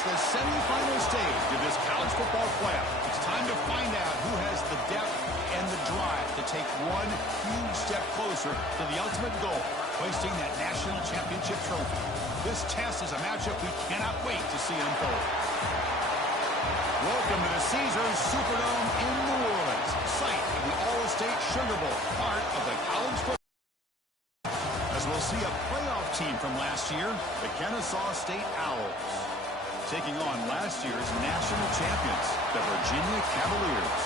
It's the semifinal stage of this college football playoff. It's time to find out who has the depth and the drive to take one huge step closer to the ultimate goal, hoisting that national championship trophy. This test is a matchup we cannot wait to see unfold. Welcome to the Caesars Superdome in New Orleans, site of the All-State Sugar Bowl, part of the college football. As we'll see a playoff team from last year, the Kennesaw State Owls, taking on last year's national champions, the Virginia Cavaliers.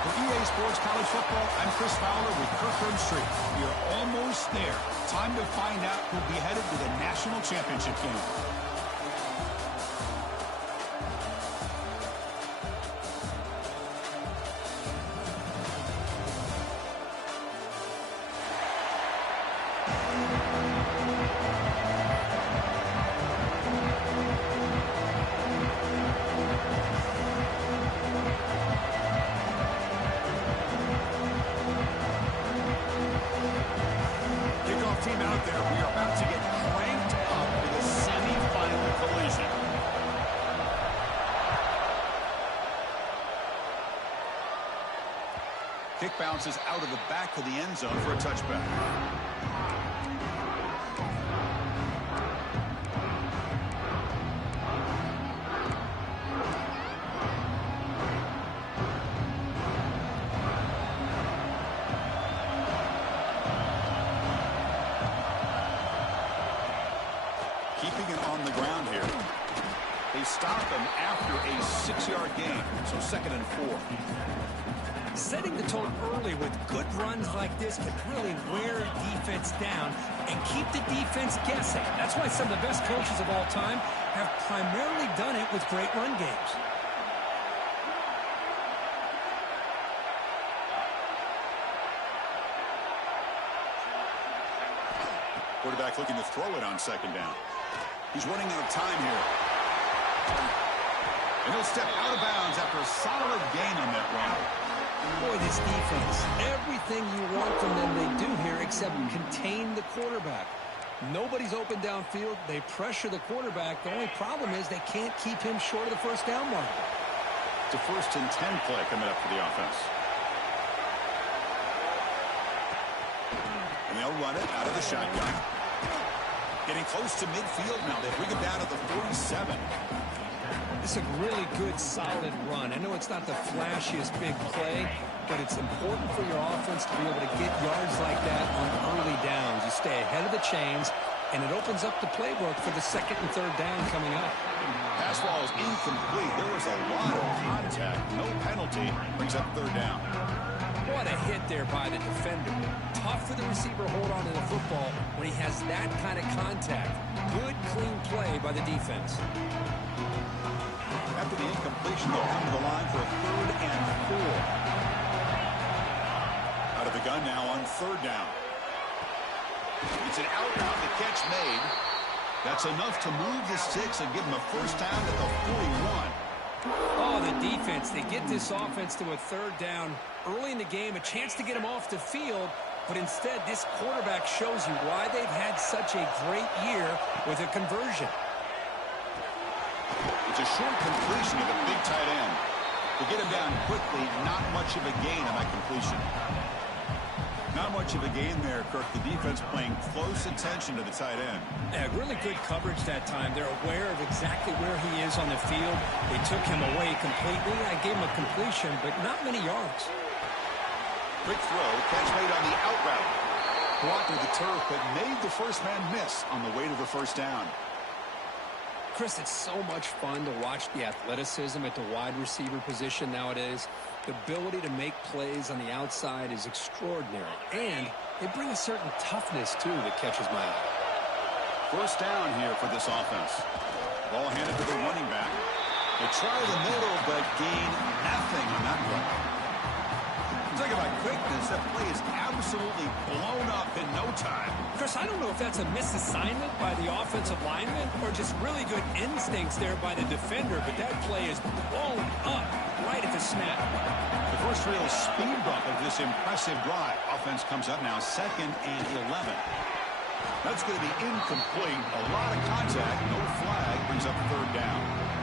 For EA Sports College Football, I'm Chris Fowler with Kirk Herbstreit. We are almost there. Time to find out who'll be headed to the national championship game. Team out there, we are about to get cranked up with a semi-final collision. Kick bounces out of the back of the end zone for a touchback. Keeping it on the ground here. They stop him after a 6-yard gain, so 2nd and 4. Setting the tone early with good runs like this can really wear defense down and keep the defense guessing. That's why some of the best coaches of all time have primarily done it with great run games. Quarterback looking to throw it on 2nd down. He's running out of time here. And he'll step out of bounds after a solid gain on that run. Boy, this defense, everything you want from them they do here except contain the quarterback. Nobody's open downfield. They pressure the quarterback. The only problem is they can't keep him short of the 1st down mark. It's a 1st and 10 play coming up for the offense. And they'll run it out of the shotgun. Getting close to midfield now. They bring it down to the 47. This is a really good, solid run. I know it's not the flashiest big play, but it's important for your offense to be able to get yards like that on early downs. You stay ahead of the chains, and it opens up the playbook for the 2nd and 3rd down coming up. Pass ball is incomplete. There was a lot of contact. No penalty. Brings up 3rd down. What a hit there by the defender. Tough for the receiver to hold on to the football when he has that kind of contact. Good, clean play by the defense. After the incompletion, they'll come to the line for a 3rd and 4. Out of the gun now on 3rd down. It's an out route, the catch made. That's enough to move the sticks and give them a 1st down at the 41. Oh, the defense, they get this offense to a 3rd down early in the game, a chance to get them off the field, but instead this quarterback shows you why they've had such a great year with a conversion. It's a short completion of the big tight end. To get him down quickly, not much of a gain on that completion. Not much of a gain there, Kirk. The defense paying close attention to the tight end. Yeah, really good coverage that time. They're aware of exactly where he is on the field. They took him away completely. I gave him a completion, but not many yards. Quick throw, catch made on the out route. Blocked with the turf, but made the first man miss on the way to the 1st down. Chris, it's so much fun to watch the athleticism at the wide receiver position nowadays. The ability to make plays on the outside is extraordinary, and they bring a certain toughness, too, that catches my eye. 1st down here for this offense. Ball handed to the running back. They try the middle, but gain nothing on that run. Talk about quickness, that play is absolutely blown up in no time. Chris, I don't know if that's a misassignment by the offensive lineman or just really good instincts there by the defender, but that play is blown up right at the snap. The first real speed bump of this impressive drive. Offense comes up now 2nd and 11. That's going to be incomplete. A lot of contact, no flag, brings up 3rd down.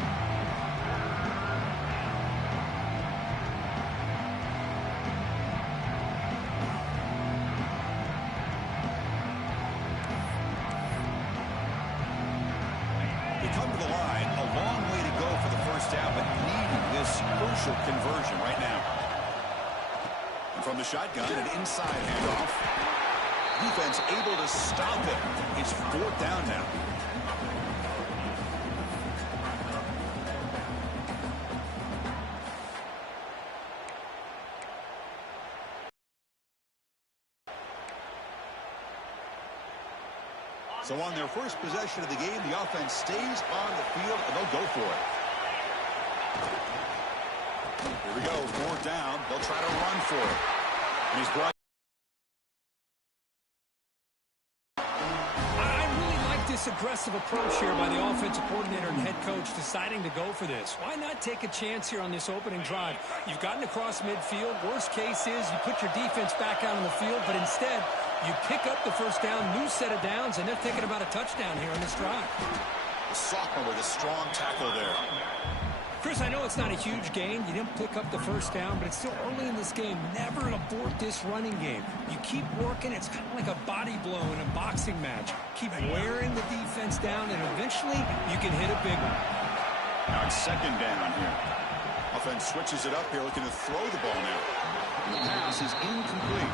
crucial conversion right now. And from the shotgun, an inside handoff. Defense able to stop it. It's 4th down now. So on their first possession of the game, the offense stays on the field, and they'll go for it. Here we go, 4th down. They'll try to run for it. And he's brought. I really like this aggressive approach here by the offensive coordinator and head coach deciding to go for this. Why not take a chance here on this opening drive? You've gotten across midfield. Worst case is you put your defense back out on the field, but instead you pick up the first down, new set of downs, and they're thinking about a touchdown here on this drive. The sophomore with a strong tackle there. Chris, I know it's not a huge gain. You didn't pick up the first down, but it's still early in this game. Never abort this running game. You keep working. It's kind of like a body blow in a boxing match. Keep wearing the defense down, and eventually you can hit a big one. Now it's 2nd down here. Offense switches it up here, looking to throw the ball now. And the pass is incomplete.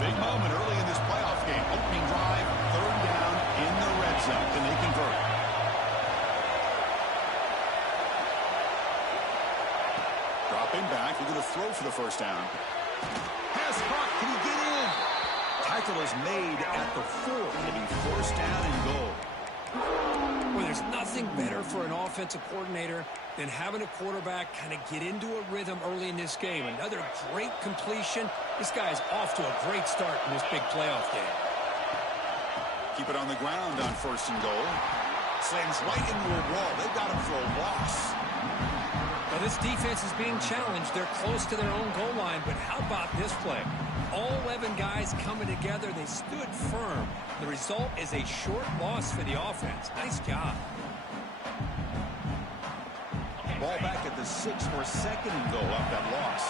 Big moment early in this playoff game. Opening drive, 3rd down in the red zone. Can they convert? Dropping back. We're going to throw for the first down. Pass caught. Can he get in? Tackle is made at the 4. It'll be 1st down and goal. Well, there's nothing better for an offensive coordinator than having a quarterback kind of get into a rhythm early in this game. Another great completion. This guy is off to a great start in this big playoff game. Keep it on the ground on 1st and goal. Slams right into a wall. They've got him for a loss. Now, this defense is being challenged. They're close to their own goal line, but how about this play? All 11 guys coming together. They stood firm. The result is a short loss for the offense. Nice job. Ball back at the 6 for 2nd and goal up that loss.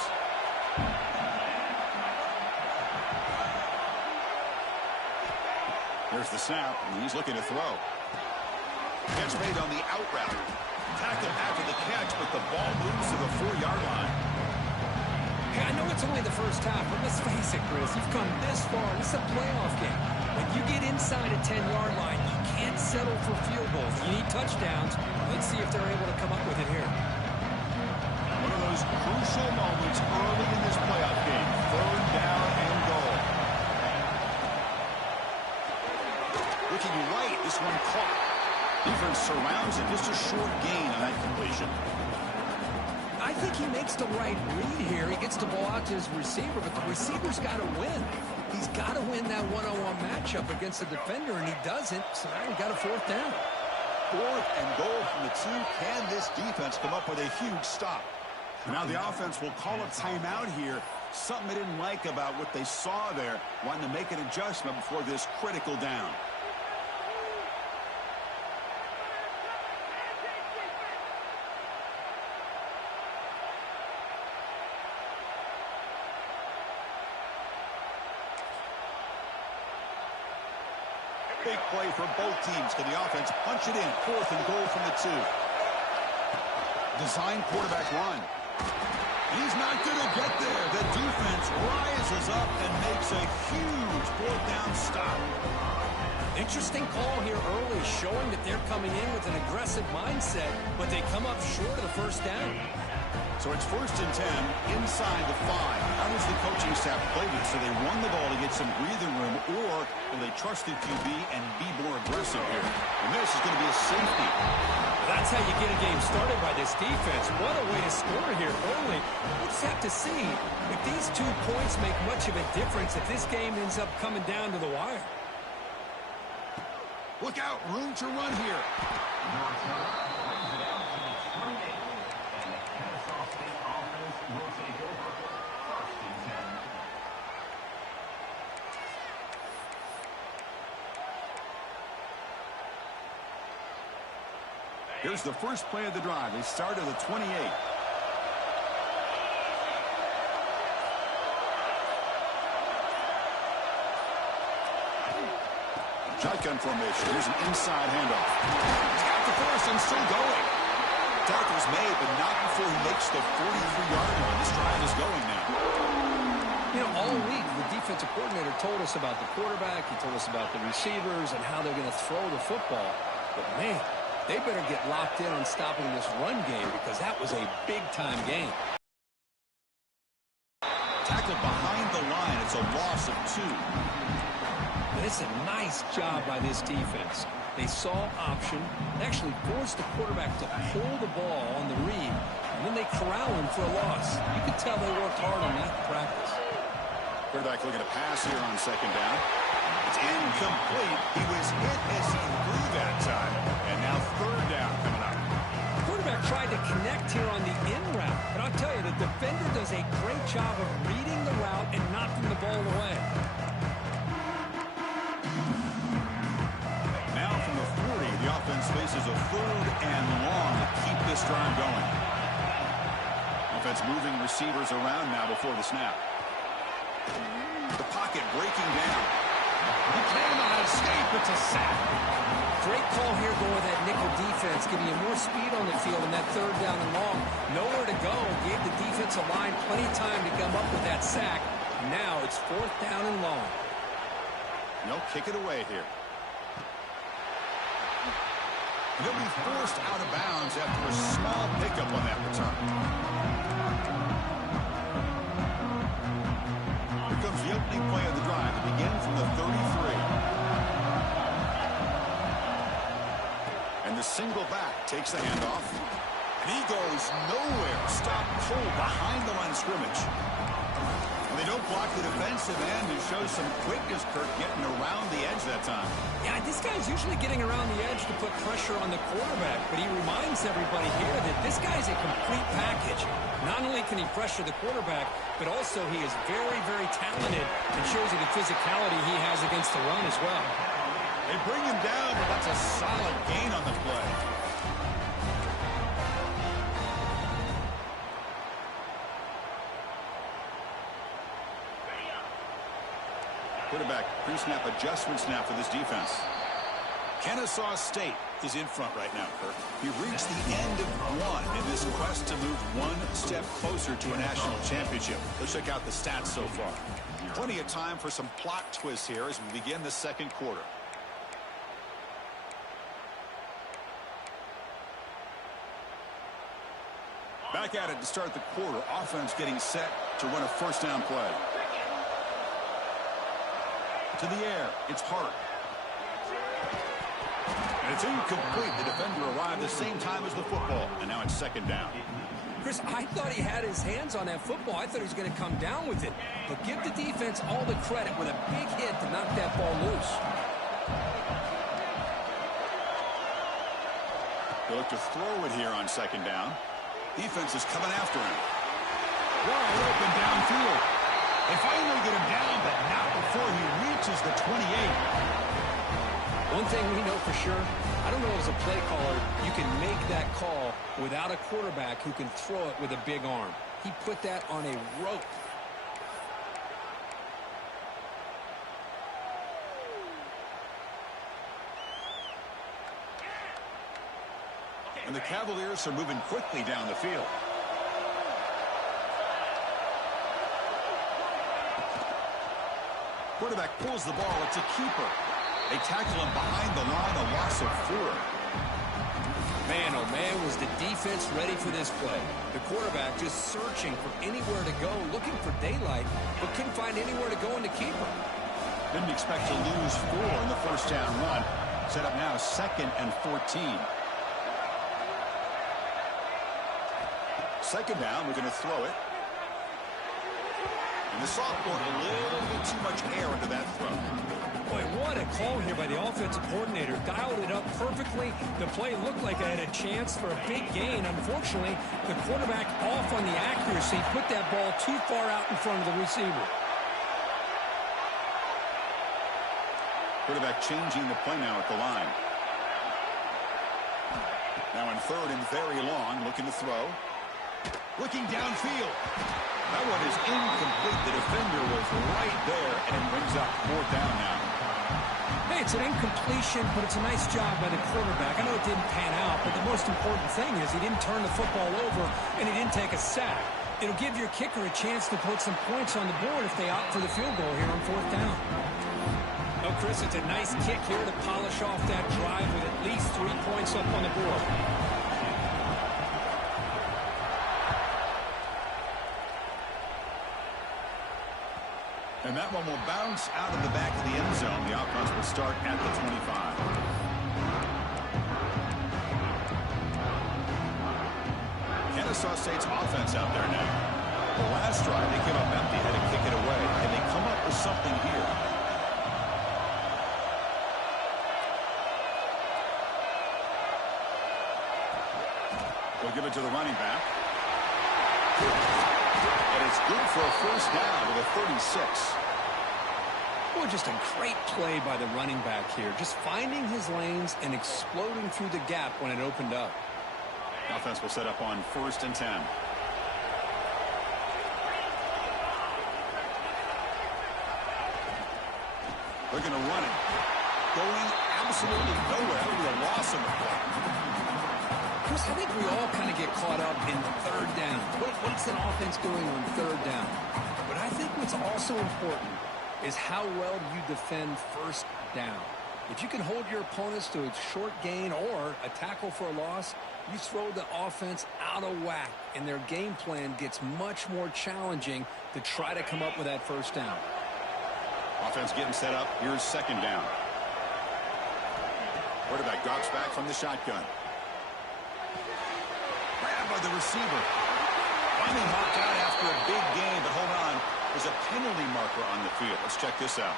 Here's the snap, and he's looking to throw. Catch made on the out route. Tackled after the catch, but the ball moves to the 4-yard line. Hey, I know it's only the first half, but let's face it, Chris. You've come this far. This is a playoff game. When you get inside a 10-yard line, you can't settle for field goals. You need touchdowns. Let's see if they're able to come up with it here. One of those crucial moments early in this playoff game. 3rd down and goal. Looking right, this one caught. Defense surrounds it. Just a short gain on that completion. I think he makes the right read here. He gets the ball out to his receiver, but the receiver's got to win. He's got to win that one-on-one matchup against the defender, and he doesn't, so now he got a 4th down. 4th and goal from the 2. Can this defense come up with a huge stop? Now the offense will call a timeout here. Something they didn't like about what they saw there. Wanting to make an adjustment before this critical down. Big play for both teams. Can the offense punch it in? 4th and goal from the 2. Design quarterback run. He's not going to get there. The defense rises up and makes a huge 4th down stop. Interesting call here early, showing that they're coming in with an aggressive mindset, but they come up short of the first down. So it's 1st and 10 inside the 5. How does the coaching staff play this? So they run the ball to get some breathing room, or will they trust the QB and be more aggressive here? And this is going to be a safety. That's how you get a game started by this defense. What a way to score here early. We'll just have to see if these 2 points make much of a difference if this game ends up coming down to the wire. Look out, room to run here. Here's the first play of the drive. They start at the 28. Shotgun formation. Here's an inside handoff. He's got the force and still going. Tackles made, but not before he makes the 43-yard line. This drive is going now. You know, all week, the defensive coordinator told us about the quarterback. He told us about the receivers and how they're going to throw the football. But, man, they better get locked in on stopping this run game because that was a big-time game. Tackled behind the line. It's a loss of 2. And it's a nice job by this defense. They saw option, actually forced the quarterback to pull the ball on the read, and then they corral him for a loss. You can tell they worked hard on that in practice. Quarterback looking to pass here on second down. It's incomplete. He was hit as he threw that time. And now third down coming up. The quarterback tried to connect here on the in route. But I'll tell you, the defender does a great job of reading the route and knocking the ball away. Now from the 40, the offense faces a third and long to keep this drive going. Offense moving receivers around now before the snap. The pocket breaking down. He cannot escape. It's a sack. Great call here going with that nickel defense, giving you more speed on the field in that third down and long. Nowhere to go. Gave the defensive line plenty of time to come up with that sack. Now it's fourth down and long. No, kick it away here. They'll be forced out of bounds after a small pickup on that return. Here comes the opening play of the drive to begin from the 33. And the single back takes the handoff. And he goes nowhere. Stop pulled behind the line of scrimmage. And they don't block the defensive end and show some quickness, Kirk, getting around the edge that time. Yeah, this guy's usually getting around the edge to put pressure on the quarterback, but he reminds everybody here that this guy's a complete package. Not only can he pressure the quarterback, but also he is very, very talented and shows you the physicality he has against the run as well. They bring him down, but that's a solid gain on the play. Quarterback pre-snap adjustments now for this defense. Kennesaw State is in front right now, Kirk. He reached the end of one in this quest to move one step closer to a national championship. Let's check out the stats so far. Plenty of time for some plot twists here as we begin the second quarter. Back at it to start the quarter. Offense getting set to run a first down play. To the air, it's Hart. And it's incomplete. The defender arrived the same time as the football, and now it's second down. Chris, I thought he had his hands on that football. I thought he was going to come down with it. But give the defense all the credit with a big hit to knock that ball loose. They look to throw it here on second down. Defense is coming after him. Wide open downfield. They finally get him down, but not before he reaches the 28. One thing we know for sure, I don't know as a play caller, you can make that call without a quarterback who can throw it with a big arm. He put that on a rope. And the Cavaliers are moving quickly down the field. Quarterback pulls the ball. It's a keeper. They tackle him behind the line, a loss of 4. Man, oh man, was the defense ready for this play. The quarterback just searching for anywhere to go, looking for daylight, but couldn't find anywhere to go in the keeper. Didn't expect to lose 4 in the first down run. Set up now 2nd and 14. Second down, we're going to throw it. And the sophomore, a little bit too much air into that throw. Boy, what a call here by the offensive coordinator. Dialed it up perfectly. The play looked like it had a chance for a big gain. Unfortunately, the quarterback off on the accuracy, put that ball too far out in front of the receiver. Quarterback changing the play now at the line. Now in 3rd and very long, looking to throw. Looking downfield. That one is incomplete. The defender was right there, and it brings up 4th down now. Hey, it's an incompletion, but it's a nice job by the quarterback. I know it didn't pan out, but the most important thing is he didn't turn the football over and he didn't take a sack. It'll give your kicker a chance to put some points on the board if they opt for the field goal here on 4th down. Oh, Chris, it's a nice kick here to polish off that drive with at least 3 points up on the board. And that one will bounce out of the back of the end zone. The offense will start at the 25. Kennesaw State's offense out there now. The last drive, they came up empty, had to kick it away, and they come up with something here. They'll give it to the running back. And it's good for a first down to the 36. Boy, just a great play by the running back here. Just finding his lanes and exploding through the gap when it opened up. Offense will set up on 1st and 10. They're going to run it. Going absolutely nowhere with a loss of the play. Chris, I think we all kind of get caught up in 3rd down. What's an offense doing on 3rd down? But I think what's also important is how well you defend 1st down. If you can hold your opponents to a short gain or a tackle for a loss, you throw the offense out of whack, and their game plan gets much more challenging to try to come up with that 1st down. Offense getting set up. Here's 2nd down. Quarterback drops back from the shotgun. Grabbed by the receiver. Finally marked out after a big gain, but hold on. There's a penalty marker on the field. Let's check this out.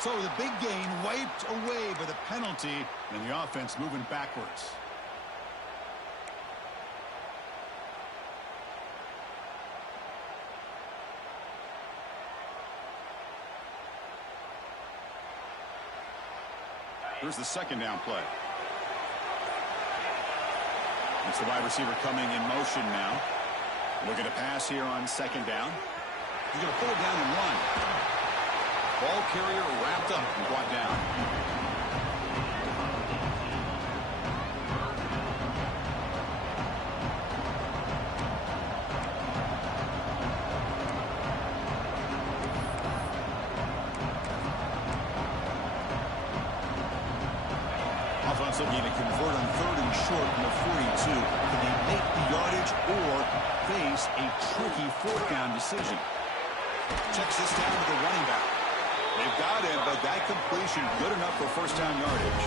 So the big gain wiped away by the penalty, and the offense moving backwards. Here's the 2nd down play. It's the wide receiver coming in motion now. Looking to pass here on 2nd down. He's going to pull it down and run. Ball carrier wrapped up and brought down. Offense looking to convert on 3rd and short from the 42. Can they make the yardage or face a tricky 4th down decision? Checks this down to the running back. They've got him, but that completion good enough for 1st down yardage.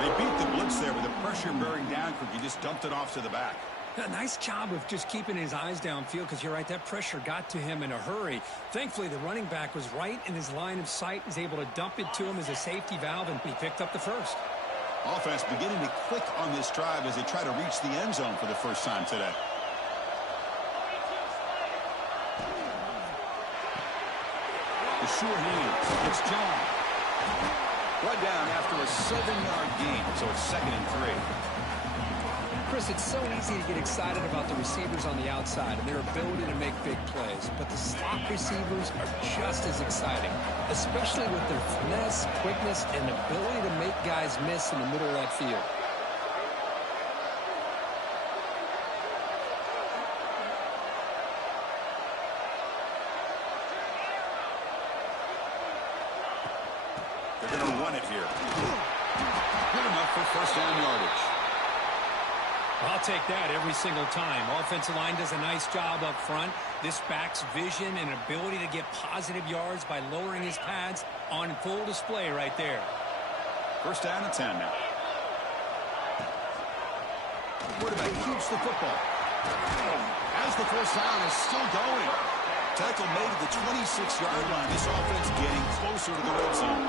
They beat the blitz there with the pressure bearing down. He just dumped it off to the back. A nice job of just keeping his eyes downfield, because you're right, that pressure got to him in a hurry. Thankfully, the running back was right in his line of sight, was able to dump it to him as a safety valve, and he picked up the 1st. Offense beginning to click on this drive as they try to reach the end zone for the first time today. The sure hands. It's John. Brought down after a 7-yard gain, so it's 2nd and 3. Chris, it's so easy to get excited about the receivers on the outside and their ability to make big plays, but the slot receivers are just as exciting, especially with their finesse, quickness, and ability to make guys miss in the middle of that field. They're going to run it here. Good enough for 1st down yardage. I'll take that every single time. Offensive line does a nice job up front. This back's vision and ability to get positive yards by lowering his pads on full display right there. 1st down and 10 now. Quarterback keeps the football. As the 1st down is still going. Tackle made at the 26-yard line. This offense getting closer to the red zone.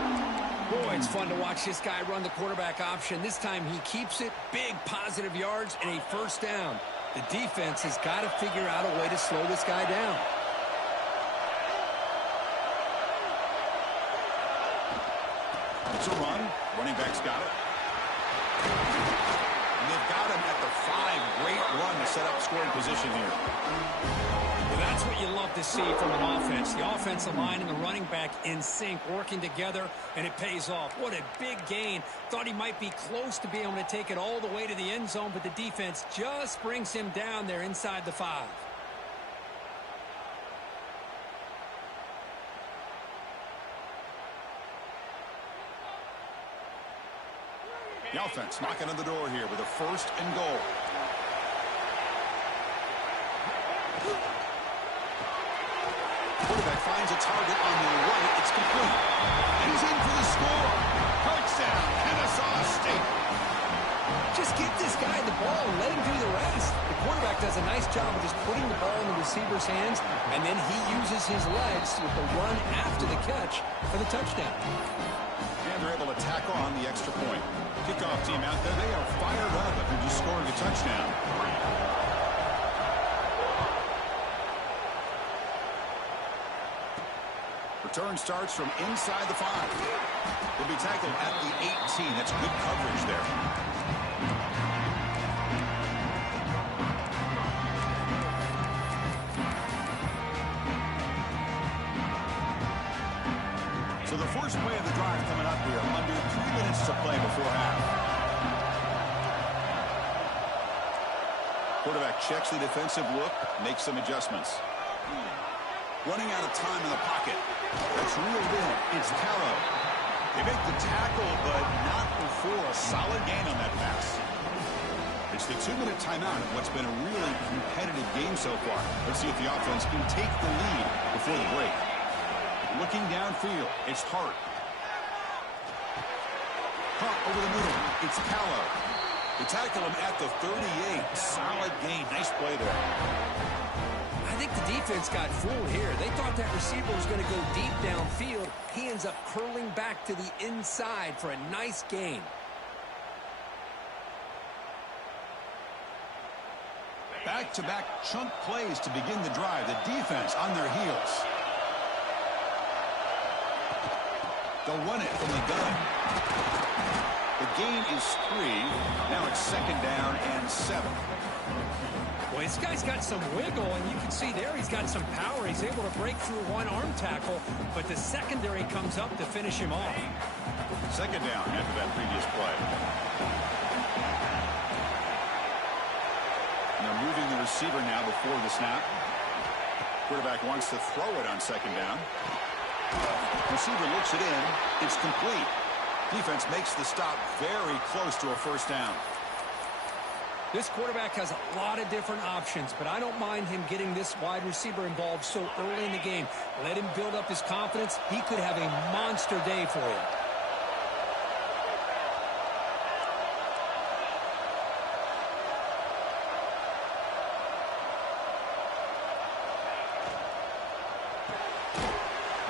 Boy, it's fun to watch this guy run the quarterback option. This time he keeps it. Big positive yards and a 1st down. The defense has got to figure out a way to slow this guy down. It's a run. Running back's got it. And they've they've got him at the 5. Great run to set up scoring position here. Well, that's what you love to see from an offense. The offensive line and the running back in sync, working together, and it pays off. What a big gain. Thought he might be close to being able to take it all the way to the end zone, but the defense just brings him down there inside the 5. The offense knocking on the door here with a 1st and goal. Quarterback finds a target on the right. It's complete. And he's in for the score. Touchdown, Kennesaw State. Just get this guy the ball and let him do the rest. The quarterback does a nice job of just putting the ball in the receiver's hands, and then he uses his legs with the run after the catch for the touchdown. And they're able to tackle on the extra point. Kickoff team out there, they are fired up after just scoring a touchdown. Return starts from inside the 5. He'll be tackled at the 18. That's good coverage there. So the first play of the drive coming up here, under 3 minutes to play before half. Quarterback checks the defensive look, makes some adjustments. Running out of time in the pocket. That's reeled in. It's Callow. They make the tackle, but not before a solid gain on that pass. It's the 2-minute timeout of what's been a really competitive game so far. Let's see if the offense can take the lead before the break. Looking downfield, it's Hart. Hart over the middle. It's Callow. They tackle him at the 38. Solid gain. Nice play there. I think the defense got fooled here. They thought that receiver was going to go deep downfield. He ends up curling back to the inside for a nice gain. Back-to-back chunk plays to begin the drive. The defense on their heels. They'll run it from the gun. The gain is 3. Now it's 2nd down and 7. Well, this guy's got some wiggle, and you can see there he's got some power. He's able to break through one arm tackle, but the secondary comes up to finish him off. 2nd down after that previous play. And they're moving the receiver now before the snap. Quarterback wants to throw it on 2nd down. Receiver looks it in. It's complete. Defense makes the stop very close to a 1st down. This quarterback has a lot of different options, but I don't mind him getting this wide receiver involved so early in the game. Let him build up his confidence. He could have a monster day for you.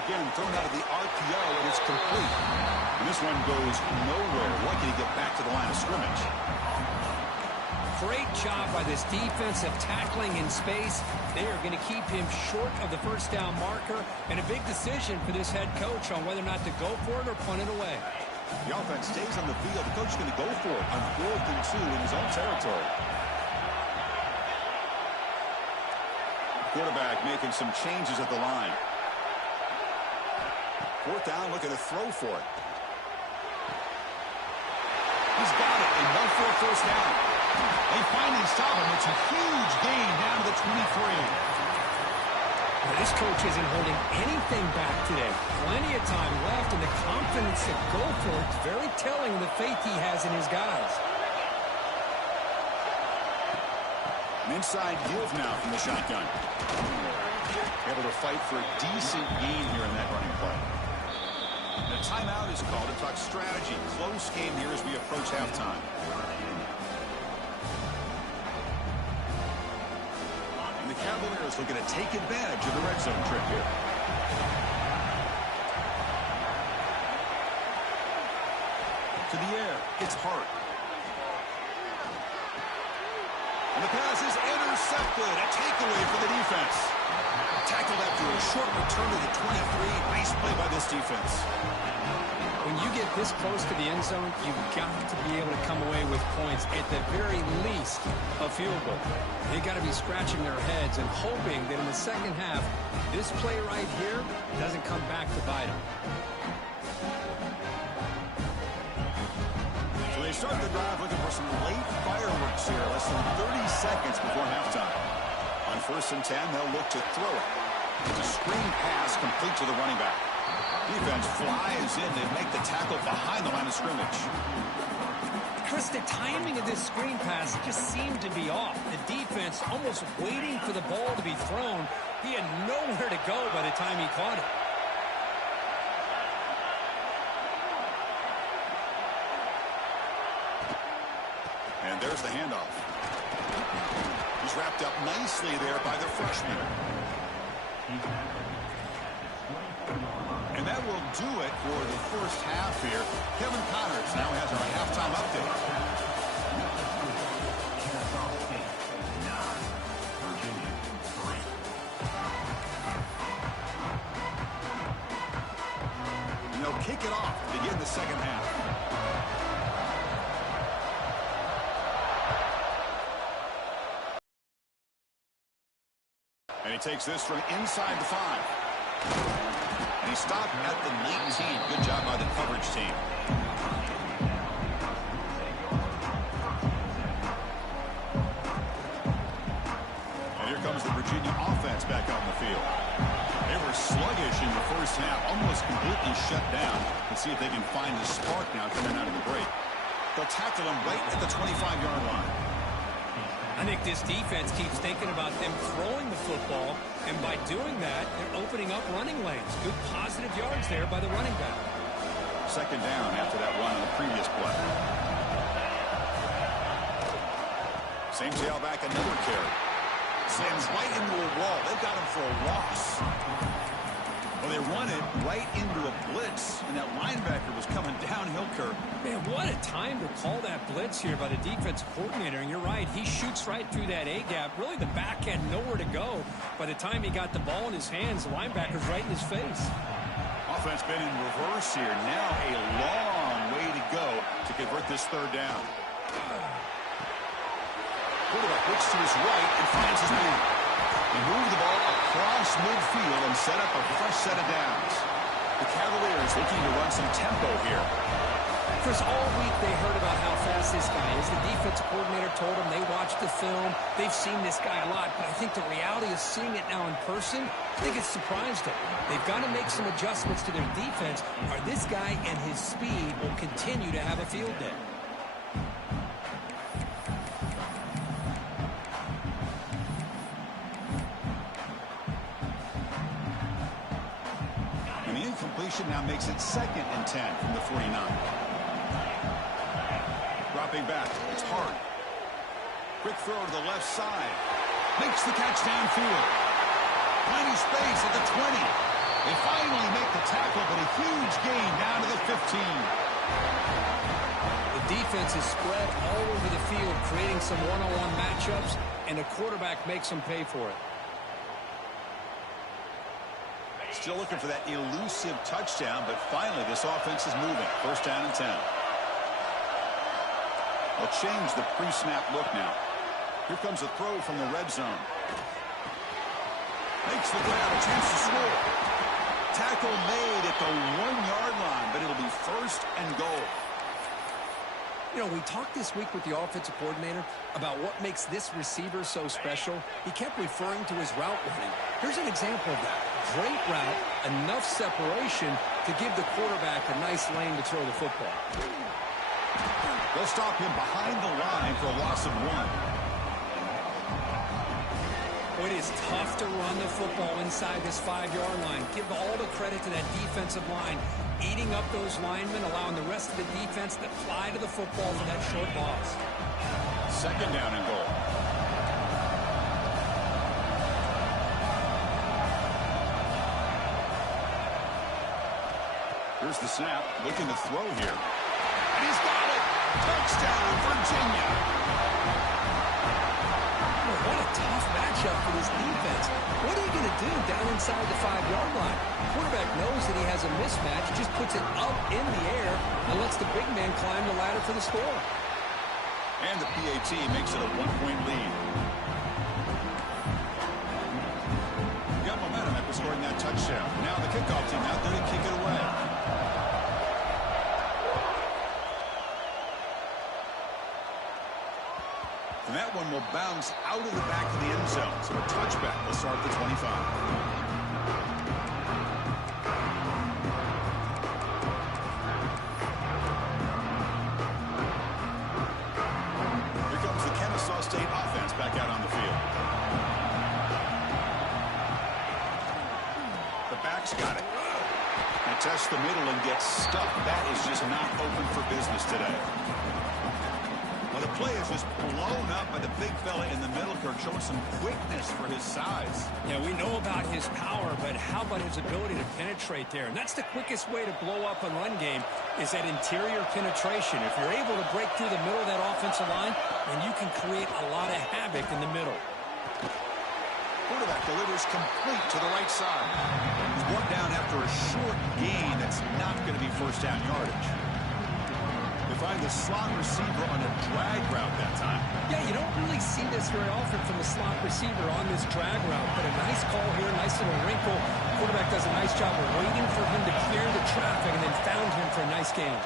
Again, thrown out of the RPO, and it's complete. And this one goes nowhere. Lucky to get back to the line of scrimmage. Great job by this defensive tackling in space. They are going to keep him short of the 1st down marker, and a big decision for this head coach on whether or not to go for it or punt it away. The offense stays on the field. The coach is going to go for it on 4th and 2 in his own territory. Quarterback making some changes at the line. 4th down, looking to throw for it. He's got it, and one for a 1st down. They finally stop him. It's a huge gain down to the 23. Now, this coach isn't holding anything back today. Plenty of time left, and the confidence to go for it is very telling of the faith he has in his guys. An inside give now from the shotgun. Able to fight for a decent gain here in that running play. The timeout is called to talk strategy. Close game here as we approach halftime. And the Cavaliers looking to take advantage of the red zone trip here. To the air, it's Hart. And the pass is intercepted. A takeaway for the defense. Tackled after a short return to the 23. Nice play by this defense. When you get this close to the end zone, you've got to be able to come away with points, at the very least a field goal. They've got to be scratching their heads and hoping that in the second half, this play right here doesn't come back to bite them. So they start the drive looking for some late fireworks here, less than 30 seconds before halftime. On 1st and 10, they'll look to throw it. It's a screen pass complete to the running back. Defense flies in. They make the tackle behind the line of scrimmage. Chris, the timing of this screen pass just seemed to be off. The defense almost waiting for the ball to be thrown. He had nowhere to go by the time he caught it. And there's the handoff. He's wrapped up nicely there by the freshman. And that will do it for the first half here. Kevin Connors now has our halftime update. And they'll kick it off to begin the second half. And he takes this from inside the 5. And he stopped at the 19. Good job by the coverage team. And here comes the Virginia offense back on the field. They were sluggish in the first half, almost completely shut down. Let's see if they can find the spark now coming out of the break. They'll tackle him right at the 25-yard line. I think this defense keeps thinking about them throwing the football, and by doing that, they're opening up running lanes. Good positive yards there by the running back. Second down after that run on the previous play. Same tailback, another carry. Slams right into a wall. They've got him for a loss. Well, they run it right into a blitz, and that linebacker was coming downhill curve. Man, what a time to call that blitz here by the defensive coordinator. And you're right, he shoots right through that A-gap. Really, the back had nowhere to go. By the time he got the ball in his hands, the linebacker's right in his face. Offense been in reverse here. Now a long way to go to convert this third down. Quarterback looks to his right and finds his man. He moved the ball across midfield and set up a fresh set of downs. The Cavaliers looking to run some tempo here. Chris, all week they heard about how fast this guy is. The defensive coordinator told them they watched the film. They've seen this guy a lot, but I think the reality of seeing it now in person, I think it's surprised them. They've got to make some adjustments to their defense, or this guy and his speed will continue to have a field day. Now makes it 2nd and 10 from the 49. Dropping back, it's hard. Quick throw to the left side. Makes the catch downfield. Plenty space at the 20. They finally make the tackle, but a huge gain down to the 15. The defense is spread all over the field, creating some one-on-one matchups, and the quarterback makes them pay for it. Still looking for that elusive touchdown, but finally this offense is moving. 1st down and 10. They'll change the pre-snap look now. Here comes a throw from the red zone. Makes the grab, a chance to score. Tackle made at the 1-yard line, but it'll be 1st and goal. You know, we talked this week with the offensive coordinator about what makes this receiver so special. He kept referring to his route running. Here's an example of that. Great route, enough separation to give the quarterback a nice lane to throw the football. They'll stop him behind the line for a loss of 1. It is tough to run the football inside this 5-yard line. Give all the credit to that defensive line, eating up those linemen, allowing the rest of the defense to fly to the football for that short loss. 2nd down and goal. Here's the snap, looking to throw here. And he's got it! Touchdown, Virginia! What a tough matchup for this defense. What are you going to do down inside the 5-yard line? Quarterback knows that he has a mismatch, just puts it up in the air and lets the big man climb the ladder for the score. And the PAT makes it a 1-point lead. Got momentum after scoring that touchdown. Now the kickoff team out there to kick it away. And that one will bounce out of the back of the end zone. So a touchback will start the 25. Here comes the Kennesaw State offense back out on the field. The back's got it. And tests the middle and gets stuck. That is just not open for business today. Well, the play is just blown up by the big fella in the middle. Kirk showing some quickness for his size. Yeah, we know about his power, but how about his ability to penetrate there? And that's the quickest way to blow up a run game is that interior penetration. If you're able to break through the middle of that offensive line, then you can create a lot of havoc in the middle. Quarterback delivers complete to the right side. He's brought down after a short gain that's not going to be first down yardage. They find the slot receiver on a drag route that time. Yeah, you don't really see this very often from the slot receiver on this drag route, but a nice call here, nice little wrinkle. Quarterback does a nice job of waiting for him to clear the traffic and then found him for a nice gain.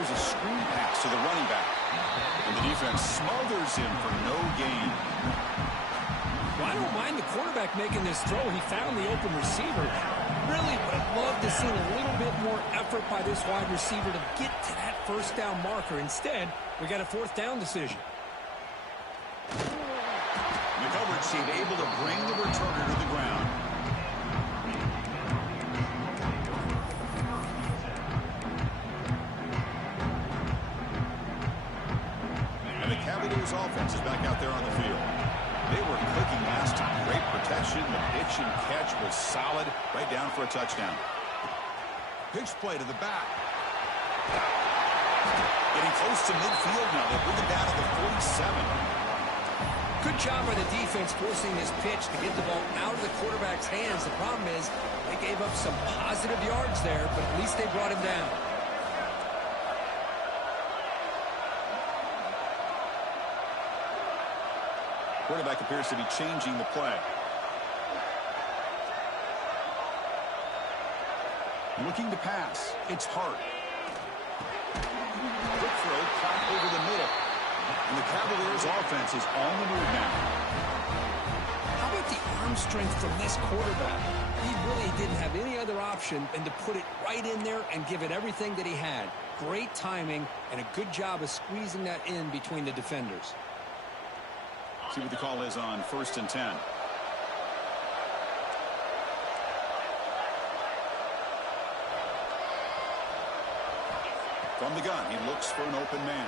Here's a screen pass to the running back. And the defense smothers him for no gain. Well, I don't mind the quarterback making this throw. He found the open receiver. Really would have loved to see a little bit more effort by this wide receiver to get to that first down marker. Instead, we got a fourth down decision. The coverage team able to bring the returner to the ground. And the Cavaliers offense is back out there on the field. They were clicking last time. Great protection. The pitch and catch was solid. Right down for a touchdown. Pitch play to the back. Getting close to midfield now. They bring it down to the 47. Good job by the defense forcing this pitch to get the ball out of the quarterback's hands. The problem is they gave up some positive yards there, but at least they brought him down. Quarterback appears to be changing the play. Looking to pass. It's Hart. Quick throw, caught over the middle. And the Cavaliers' offense is on the move now. How about the arm strength from this quarterback? He really didn't have any other option than to put it right in there and give it everything that he had. Great timing and a good job of squeezing that in between the defenders. See what the call is on 1st and 10. From the gun, he looks for an open man.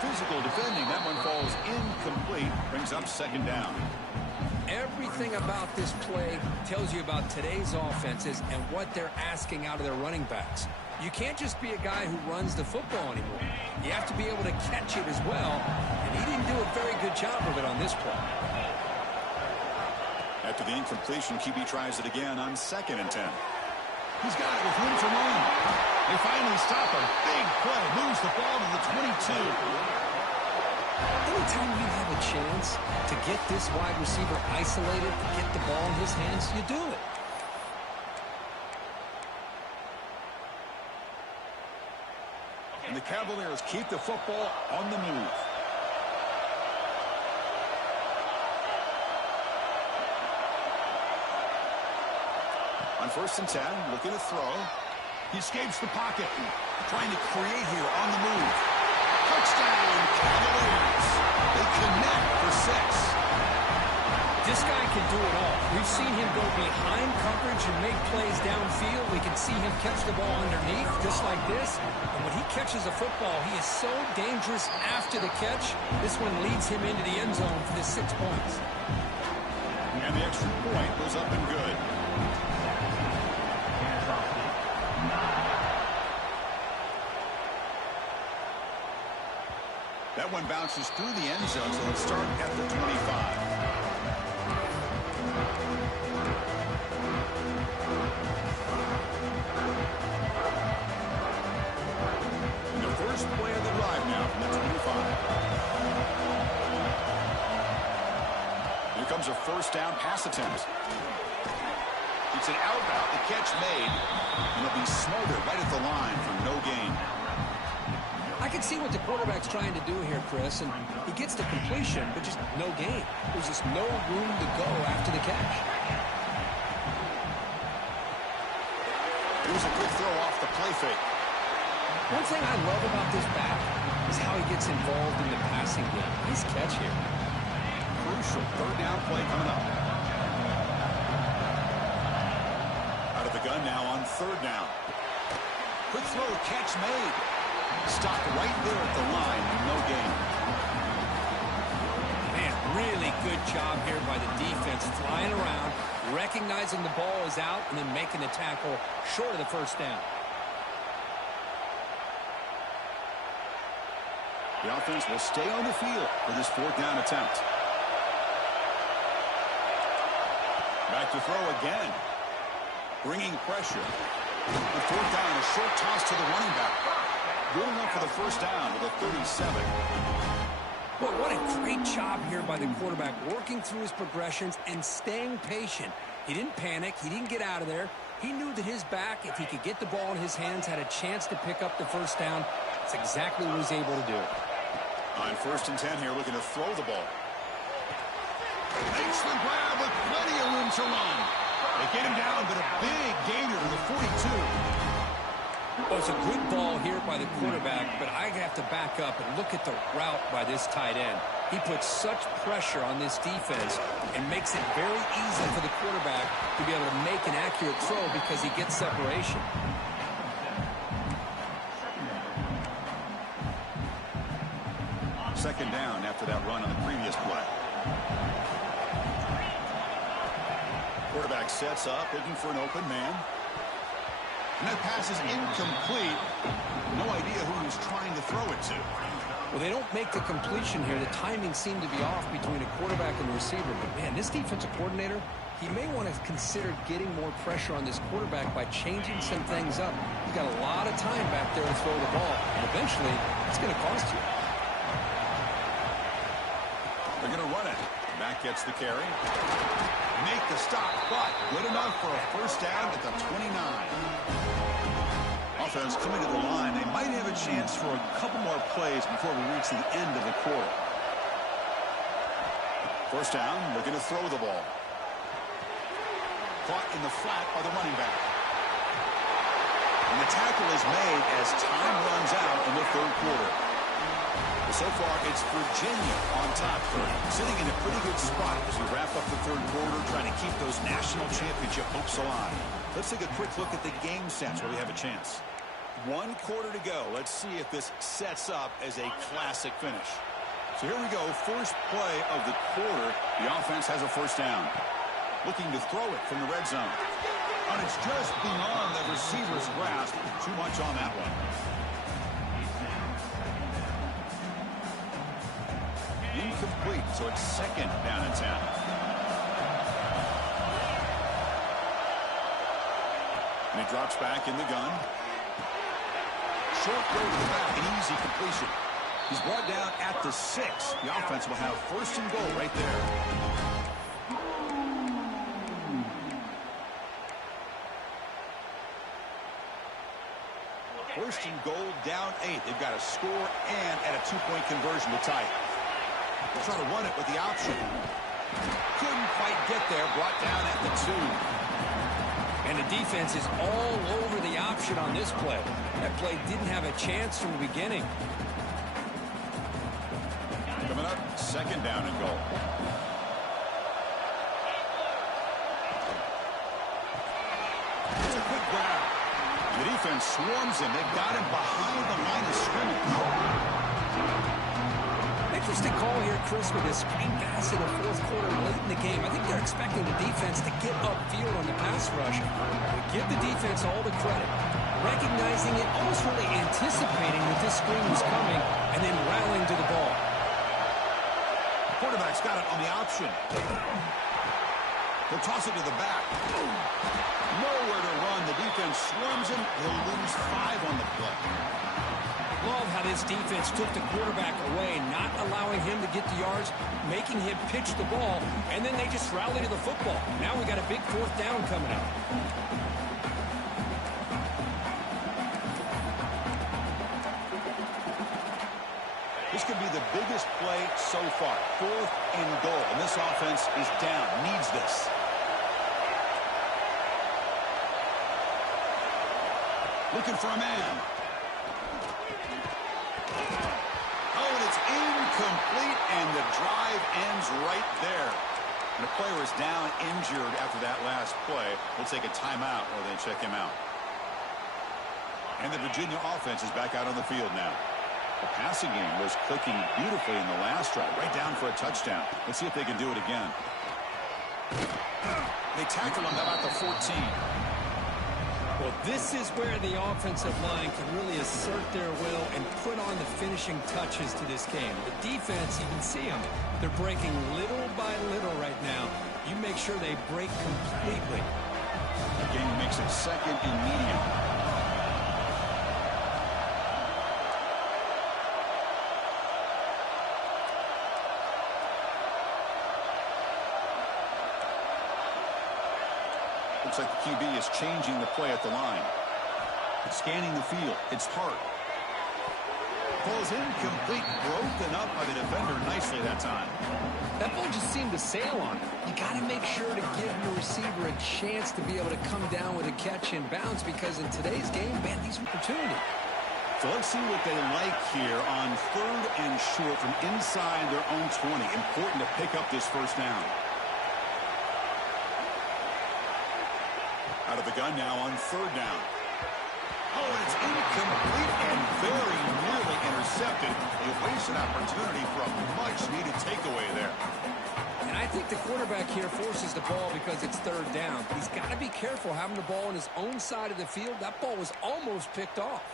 Physical defending. That one falls incomplete. Brings up second down. Everything about this play tells you about today's offenses and what they're asking out of their running backs. You can't just be a guy who runs the football anymore. You have to be able to catch it as well, and he didn't do a very good job of it on this play. After the incompletion, QB tries it again on 2nd and 10. He's got it with room to run. They finally stop him. Big play. Moves the ball to the 22. Anytime you have a chance to get this wide receiver isolated, to get the ball in his hands, you do it. And the Cavaliers keep the football on the move. On 1st and 10, looking to throw. He escapes the pocket. Trying to create here on the move. Touchdown, Cavaliers. They connect for 6. This guy can do it all. We've seen him go behind coverage and make plays downfield. We can see him catch the ball underneath, just like this. And when he catches a football, he is so dangerous after the catch. This one leads him into the end zone for the 6 points. And the extra point was up and good. That That one bounces through the end zone, so let's start at the 25. And the first play of the drive now from the 25. Here comes a first down pass attempt. It's an out route, the catch made, and it'll be smothered right at the line for no gain. I can see what the quarterback's trying to do here, Chris, and he gets the completion, but just no gain. There's just no room to go after the catch. Here's a good throw off the play fake. One thing I love about this back is how he gets involved in the passing game. Nice catch here. Crucial third down play coming up. Out of the gun now on third down. Quick throw, catch made. Stopped right there at the line, no gain. Man, really good job here by the defense, flying around, recognizing the ball is out, and then making the tackle short of the first down. The offense will stay on the field for this fourth down attempt. Back to throw again. Bringing pressure. The fourth down, a short toss to the running back. Good enough for the first down with a 37. Well, what a great job here by the quarterback, working through his progressions and staying patient. He didn't panic. He didn't get out of there. He knew that his back, if he could get the ball in his hands, had a chance to pick up the first down. That's exactly what he was able to do. On 1st and 10 here, looking to throw the ball. Makes the grab with plenty of room to run. They get him down, but a big gainer to the 42. Well, it's a good ball here by the quarterback, but I have to back up and look at the route by this tight end. He puts such pressure on this defense and makes it very easy for the quarterback to be able to make an accurate throw because he gets separation. Second down after that run on the previous play. Quarterback sets up, looking for an open man. And that pass is incomplete. No idea who he was trying to throw it to. Well, they don't make the completion here. The timing seemed to be off between a quarterback and the receiver. But, man, this defensive coordinator, he may want to consider getting more pressure on this quarterback by changing some things up. He's got a lot of time back there to throw the ball. And eventually, it's going to cost you. They're going to run it. Back gets the carry. Make the stop, but good enough for a first down at the 29. Offense coming to the line. They might have a chance for a couple more plays before we reach the end of the quarter. First down, looking to throw the ball. Caught in the flat by the running back. And the tackle is made as time runs out in the third quarter. So far, it's Virginia on top, sitting in a pretty good spot as we wrap up the third quarter, trying to keep those national championship hopes alive. Let's take a quick look at the game stats where we have a chance. 1 quarter to go. Let's see if this sets up as a classic finish. So here we go. First play of the quarter. The offense has a first down. Looking to throw it from the red zone. And it's just beyond the receiver's grasp. Too much on that one. Incomplete, so it's second down and 10. And he drops back in the gun. Short throw to the back, an easy completion. He's brought down at the 6. The offense will have first and goal right there. First and goal, down 8. They've got a score and at a 2-point conversion to tie it. They'll try to run it with the option. Couldn't quite get there. Brought down at the 2. And the defense is all over the option on this play. That play didn't have a chance from the beginning. Coming up, second down and goal. It's a quick grab. The defense swarms him. They've got him behind the line of scrimmage. They Interesting call here, Chris, with this screen pass in the fourth quarter late in the game. I think they're expecting the defense to get upfield on the pass rush. But give the defense all the credit. Recognizing it, almost really anticipating that this screen was coming, and then rallying to the ball. Quarterback's got it on the option. He'll toss it to the back. Nowhere to run. The defense swarms him. He'll lose 5 on the play. Love how this defense took the quarterback away, not allowing him to get the yards, making him pitch the ball, and then they just rally to the football. Now we got a big fourth down coming up. This could be the biggest play so far. 4th and goal, and this offense is down, needs this. Looking for a man. Oh, and it's incomplete, and the drive ends right there. And the player is down injured after that last play. We'll take a timeout or they check him out. And the Virginia offense is back out on the field now. The passing game was clicking beautifully in the last drive, right down for a touchdown. Let's see if they can do it again. They tackle him about the 14. Well, this is where the offensive line can really assert their will and put on the finishing touches to this game. The defense, you can see them. They're breaking little by little right now. You make sure they break completely. The game makes it 2nd and medium. Looks like the QB is changing the play at the line. Scanning the field. It's Hart. Falls incomplete. Broken up by the defender nicely that time. That ball just seemed to sail on him. You got to make sure to give your receiver a chance to be able to come down with a catch and bounce, because in today's game, man, these opportunity. So let's see what they like here on 3rd and short from inside their own 20. Important to pick up this first down. Out of the gun now on 3rd down. Oh, it's incomplete and very nearly intercepted. A wasted opportunity for a much-needed takeaway there. And I think the quarterback here forces the ball because it's 3rd down. But he's got to be careful having the ball on his own side of the field. That ball was almost picked off.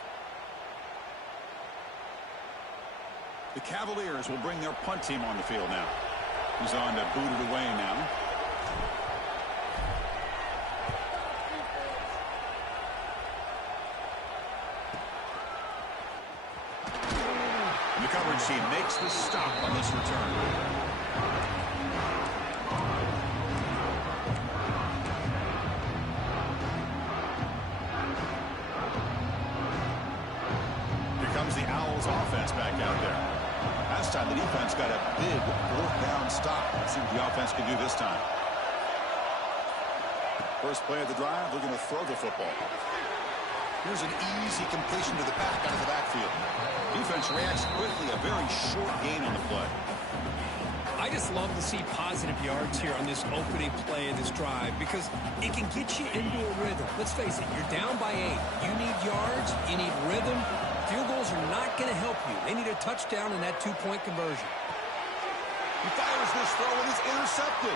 The Cavaliers will bring their punt team on the field now. He's on to boot it away now. The coverage team makes the stop on this return. Here comes the Owls offense back out there. Last time the defense got a big 4th down stop. Let's see what the offense can do this time. First play of the drive, they're going to throw the football. Here's an easy completion to the back out of the backfield. Defense reacts quickly. A very short gain on the play. I just love to see positive yards here on this opening play of this drive, because it can get you into a rhythm. Let's face it, you're down by 8. You need yards. You need rhythm. Field goals are not going to help you. They need a touchdown and that 2-point conversion. He fires this throw and it's intercepted.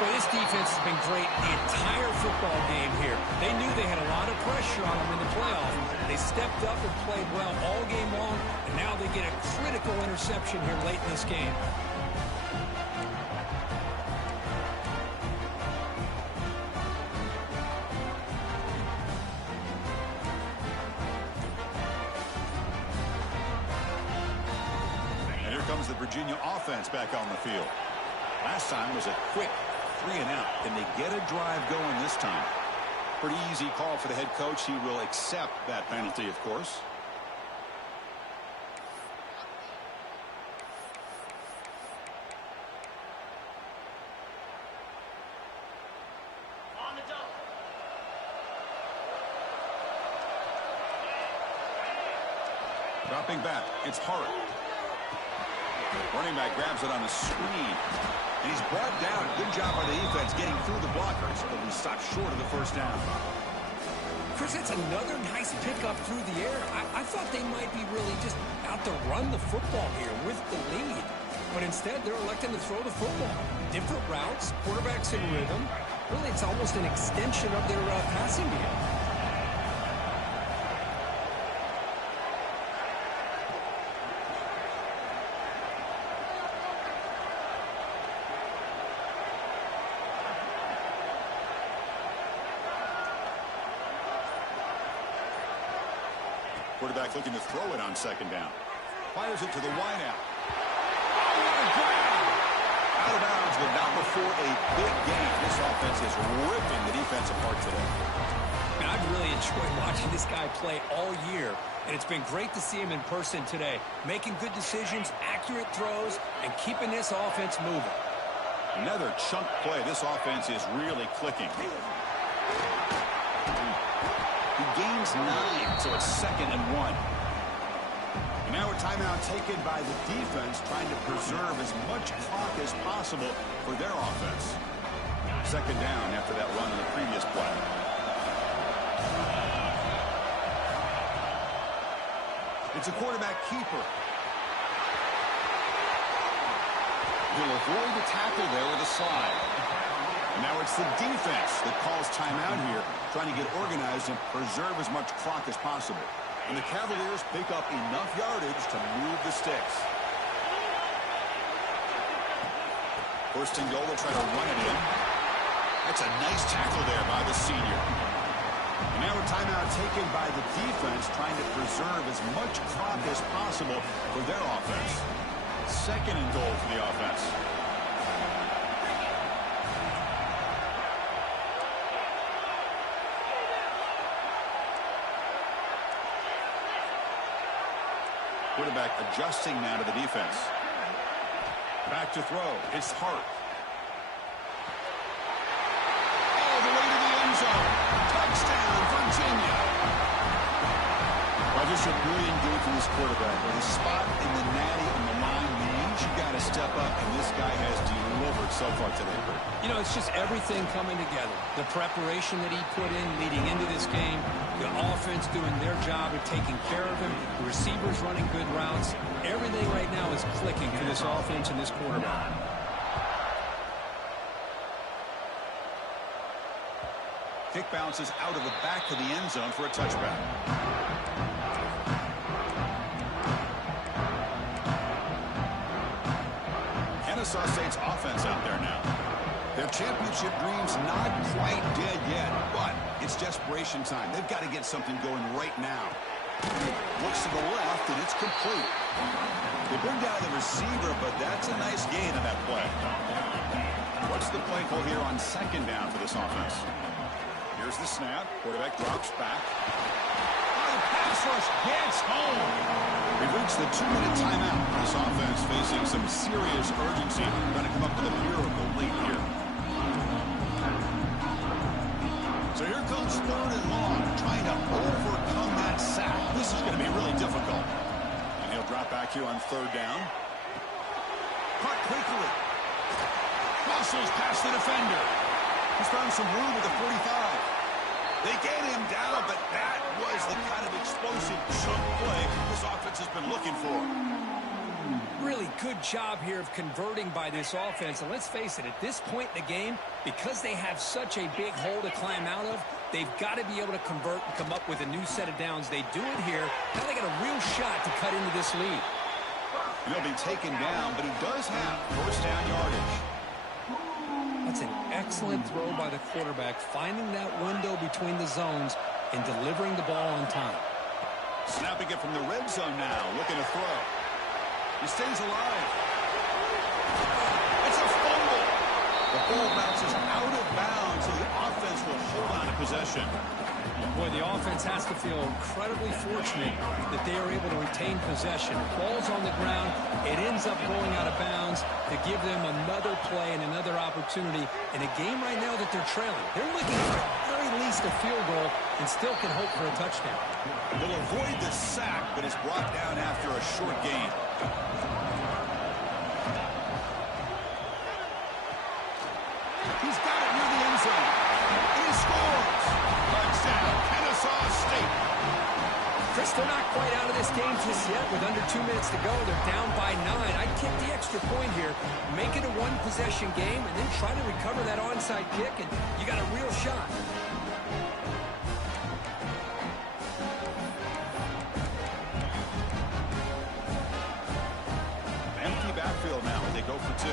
Well, this defense has been great the entire football game here. They knew they had a lot of pressure on them in the playoff. They stepped up and played well all game long, and now they get a critical interception here late in this game. And here comes the Virginia offense back on the field. Last time was a quick 3 and out. Can they get a drive going this time? Pretty easy call for the head coach. He will accept that penalty, of course. On the double. Dropping back. It's Hart. Running back grabs it on a screen. And he's brought down. Good job by the defense getting through the blockers, but he stopped short of the first down. Chris, that's another nice pickup through the air. I thought they might be really just out to run the football here with the lead. But instead, they're electing to throw the football. Different routes, quarterbacks in rhythm. Really, it's almost an extension of their passing game. Quarterback looking to throw it on second down. Fires it to the wideout. Out of bounds, but not before a big gain. This offense is ripping the defense apart today. Man, I've really enjoyed watching this guy play all year, and it's been great to see him in person today, making good decisions, accurate throws, and keeping this offense moving. Another chunk play. This offense is really clicking. He gains 9, so it's 2nd and 1. And now a timeout taken by the defense, trying to preserve as much clock as possible for their offense. 2nd down after that run in the previous play. It's a quarterback keeper. He'll avoid the tackle there with a slide. And now it's the defense that calls timeout here, trying to get organized and preserve as much clock as possible. And the Cavaliers pick up enough yardage to move the sticks. 1st and goal, they'll try to run it in. That's a nice tackle there by the senior. And now a timeout taken by the defense, trying to preserve as much clock as possible for their offense. 2nd and goal for the offense. Quarterback adjusting now to the defense. Back to throw. It's Hart. All the way to the end zone. Touchdown, Virginia. Well, just a brilliant game from this quarterback. With a spot in the natty on the line means you got to step up, and this guy has delivered so far today. You know, it's just everything coming together. The preparation that he put in leading into this game, the offense doing their job of taking care of him, the receivers running good routes. Everything right now is clicking for this offense and this quarterback. Kick bounces out of the back of the end zone for a touchback. Kennesaw State's offense out there now. Their championship dreams not quite dead yet, but it's desperation time. They've got to get something going right now. Looks to the left, and it's complete. They bring down the receiver, but that's a nice gain on that play. What's the play call here on 2nd down for this offense? Here's the snap. Quarterback drops back. Oh, the pass rush gets home. We've reached the 2-minute timeout. This offense facing some serious urgency. Going to come up with a miracle late here. So here comes 3rd and long, trying to overcome that sack. This is going to be really difficult. And he'll drop back here on 3rd down. Caught quickly. Muscles past the defender. He's found some room at the 45. They get him down, but that was the kind of explosive chunk play this offense has been looking for. Really good job here of converting by this offense. And let's face it, at this point in the game, because they have such a big hole to climb out of, they've got to be able to convert and come up with a new set of downs. They do it here. Now they got a real shot to cut into this lead. He'll be taken down, but he does have 1st down yardage. That's an excellent throw by the quarterback, finding that window between the zones and delivering the ball on time. Snapping it from the red zone now, looking to throw. He stays alive. It's a fumble. The ball bounces out of bounds, so the offense will hold on to possession. Boy, the offense has to feel incredibly fortunate that they are able to retain possession. Ball's on the ground. It ends up going out of bounds to give them another play and another opportunity in a game right now that they're trailing. They're looking for at very least a field goal and still can hope for a touchdown. They'll avoid the sack, but it's brought down after a short gain. He's got it near the end zone. And he scores. Touchdown, Kennesaw they're not quite out of this game just yet. With under 2 minutes to go, they're down by 9. I'd kick the extra point here, make it a one-possession game, and then try to recover that onside kick, and you got a real shot. Empty backfield now. They go for 2.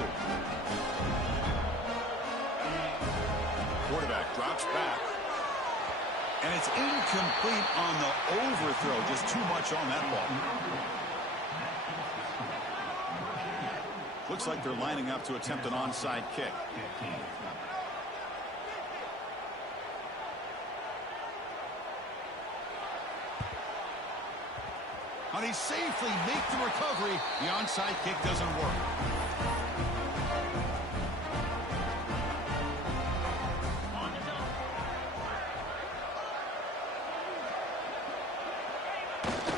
Quarterback drops back. And it's incomplete on the overthrow. Just too much on that ball. Looks like they're lining up to attempt an onside kick. And he safely makes the recovery. The onside kick doesn't work.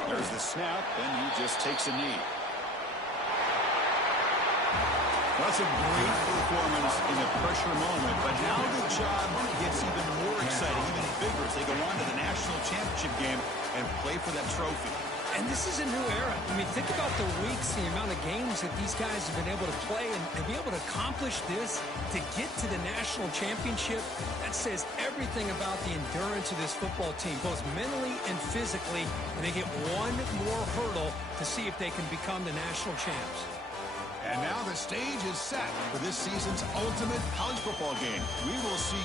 There's the snap, and he just takes a knee. That's a great performance in the pressure moment, but now the job gets even more exciting, even bigger as they go on to the national championship game and play for that trophy. And this is a new era. I mean, think about the weeks, the amount of games that these guys have been able to play and be able to accomplish this, to get to the national championship. That says everything about the endurance of this football team, both mentally and physically. And they get one more hurdle to see if they can become the national champs. And now the stage is set for this season's ultimate college football game. We will see you.